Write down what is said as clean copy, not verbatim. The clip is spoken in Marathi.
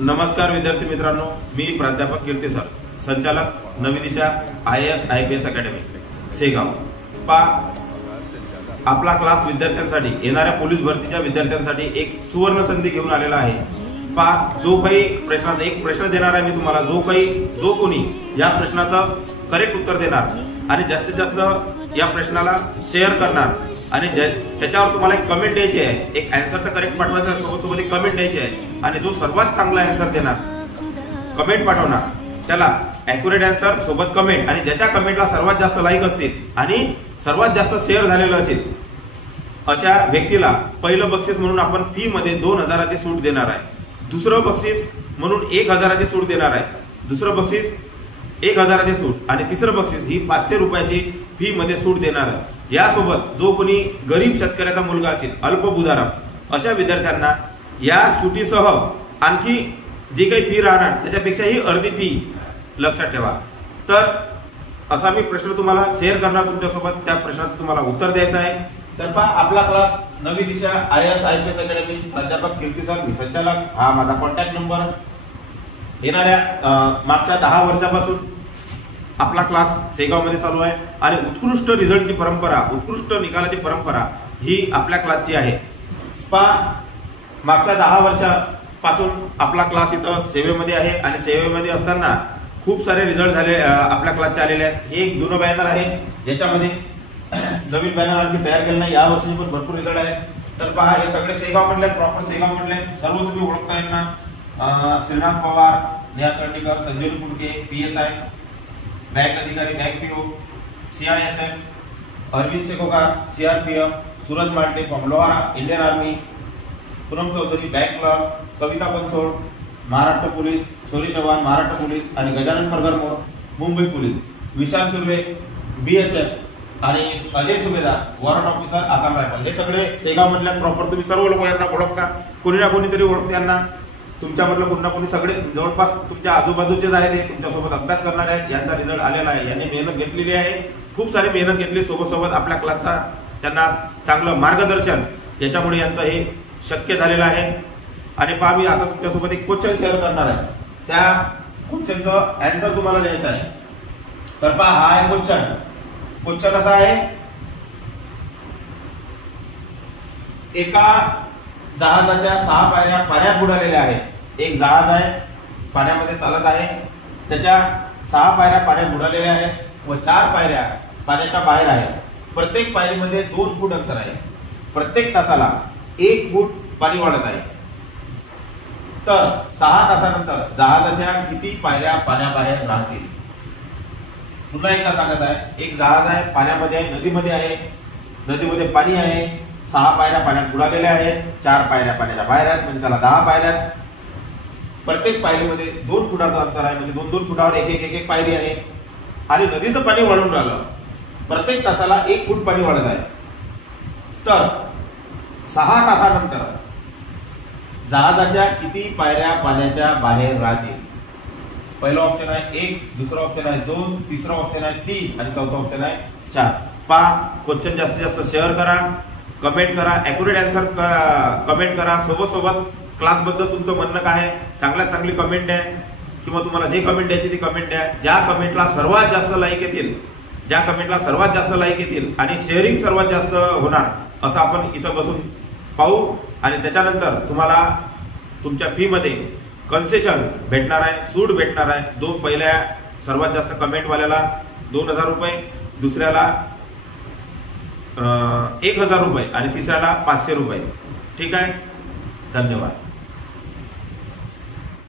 नमस्कार विद्यार्थी मित्रांनो, मी प्राध्यापक कीर्ती सर, संचालक नवी दिशा IAS IPS अकॅडमी शेगाव। आपला क्लास विद्यार्थ्यांसाठी, येणाऱ्या पोलीस भरतीच्या विद्यार्थ्यांसाठी एक सुवर्ण संधी घेऊन आलेला आहे। जो काही प्रश्नाचा एक प्रश्न देणार आहे मी तुम्हाला, जो कोणी या प्रश्नाचं करेक्ट उत्तर देणार आणि जास्तीत जास्त या प्रश्नाला शेअर करणार आणि त्याच्यावर तुम्हाला एक कमेंट द्यायची आहे, एक आन्सर तर करेक्ट पाठवायचा आहे, सोबत एक कमेंट द्यायची आहे आणि जो सर्वात चांगला आन्सर देणार, कमेंट पाठवणार, त्याला ॲक्युरेट आन्सर सोबत कमेंट आणि ज्याच्या कमेंटला सर्वात जास्त लाईक असतील आणि सर्वात जास्त शेअर झालेलं असेल अशा व्यक्तीला पहिलं बक्षीस म्हणून आपण फी मध्ये 2000ची सूट देणार आहे। दुसरं बक्षीस म्हणून 1000ची सूट देणार आहे। दुसरं बक्षीस 1000ची सूट आणि तिसरं बक्षीस ही 500 रुपयाची फी मध्ये सूट देणार आहे। यासोबत जो कोणी गरीब शेतकऱ्याचा मुलगा असेल, अल्पभूधारक अशा विद्यार्थ्यांना या सुटीसह आणखी जी काही फी राहणार त्याच्यापेक्षाही अर्धी फी लक्षात ठेवा। तर असा मी प्रश्न तुम्हाला शेअर करणार तुमच्यासोबत, त्या प्रश्नाचं तुम्हाला उत्तर द्यायचं आहे। तर पहा, आपला क्लास नवी दिशा IAS IPS अकॅडमी, प्राध्यापक कीर्ती सर, मी संचालक, हा माझा कॉन्टॅक्ट नंबर। येणाऱ्या मागच्या 10 वर्षापासून आपला क्लास शेगाव मध्ये चालू आहे आणि उत्कृष्ट रिझल्टची परंपरा, उत्कृष्ट निकालाची परंपरा ही आपल्या क्लासची आहे। पहा, मागच्या 10 वर्षापासून आपला क्लास इथं सेवेमध्ये आहे आणि सेवेमध्ये असताना खूप सारे रिझल्ट झाले आपल्या क्लासचे आलेले आहेत। हे एक जुनं बॅनर आहे, ज्याच्यामध्ये नवीन बॅनर आणखी तयार केलं नाही, या वर्षी पण भरपूर रिझल्ट आहेत। तर पहा, हे सगळे शेगाव मधले, प्रॉपर शेगाव मधले, सर्व तुम्ही ओळखता यांना। श्रीनाथ पवार, नेहा कर्णिकर, संजीवनी पुडके, PSI, बँक अधिकारी, bank PO, CISF, Arvind Shekokar, CRPF, Suraj Mande, from Lohara, Indian army, Poonam Chaudhari, bank clerk, Kavita Bansod, Maharashtra police, Shaurya Chavan, Maharashtra police आणि गजानन परगरमोर, मुंबई पोलीस, विशाल सुर्वे, BSF आणि अजय सुभेदार, वॉरंट ऑफिसर, आसाम रायफल। हे सगळे शेगाव मधल्या प्रॉपर तुम्ही सर्व लोक यांना ओळखता, कोणी ना कोणीतरी ओळखते यांना। तुमच्यामधलं कोणी ना कोणी, सगळे जवळपास तुमच्या आजूबाजूचेच आहेत, हे तुमच्यासोबत अभ्यास करणार आहेत। यांचा रिझल्ट आलेला आहे, यांनी मेहनत घेतलेली आहे, खूप सारी मेहनत घेतली सोबत आपल्या क्लासचा, त्यांना चांगलं मार्गदर्शन, याच्यामुळे यांचं हे शक्य झालेलं आहे। आणि पहा, मी आता तुमच्यासोबत एक क्वेश्चन शेअर करणार आहे, त्या क्वेश्चनचं आन्सर तुम्हाला द्यायचं आहे। तर पहा, हा आहे क्वेश्चन असा आहे, एका जहाजाच्या 6 पायऱ्या पाण्यात बुडालेल्या आहेत। एक जहाज आहे, पाण्यामध्ये चालत आहे, त्याच्या 6 पायऱ्या पाण्यात बुडालेल्या आहेत व 4 पायऱ्या पाण्याच्या बाहेर आहेत। प्रत्येक पायरीमध्ये 2 फूट अंतर आहे। प्रत्येक तासाला 1 फूट पाणी वाढत आहे। तर 6 तासानंतर जहाजाच्या किती पायऱ्या पाण्याबाहेर राहतील? पुन्हा एकदा सांगत आहे, एक जहाज आहे, पाण्यामध्ये आहे, नदीमध्ये आहे, नदीमध्ये पाणी आहे, 6 पायऱ्या पाण्यात बुडालेल्या आहेत, 4 पायऱ्या पाण्याच्या बाहेर आहेत, म्हणजे त्याला 10 पायऱ्या आहेत। प्रत्येक पायरीमध्ये 2 फुटाचं अंतर आहे, म्हणजे 2-2 फुटावर एक पायरी आहे आणि नदीचं पाणी वाढून राहिलं, प्रत्येक तासाला 1 फूट पाणी वाढत आहे। तर 6 तासानंतर जहाजाच्या किती पायऱ्या पाण्याच्या बाहेर राहतील? पहिला ऑप्शन आहे 1, दुसरा ऑप्शन आहे 2, तिसरा ऑप्शन आहे 3 आणि चौथा ऑप्शन आहे 4। पहा, क्वेश्चन जास्तीत जास्त शेअर करा, कमेंट करा, ॲक्युरेट आन्सर कमेंट करा, सोबत क्लास बद्दल तुमचं म्हणणं काय आहे, चांगली कमेंट द्या किंवा तुम्हाला जे कमेंट द्यायची ती कमेंट द्या। ज्या कमेंटला सर्वात जास्त लाईक येतील आणि शेअरिंग सर्वात जास्त होणार असं आपण इथं बसून पाहू आणि त्याच्यानंतर तुम्हाला तुमच्या फी मध्ये कन्सेशन भेटणार आहे, सूट भेटणार आहे। 2 पहिल्या सर्वात जास्त कमेंट वाल्याला 2000 रुपये, दुसऱ्याला 1000 रुपये आणि तिसऱ्याला 500 रुपये। ठीक आहे, धन्यवाद।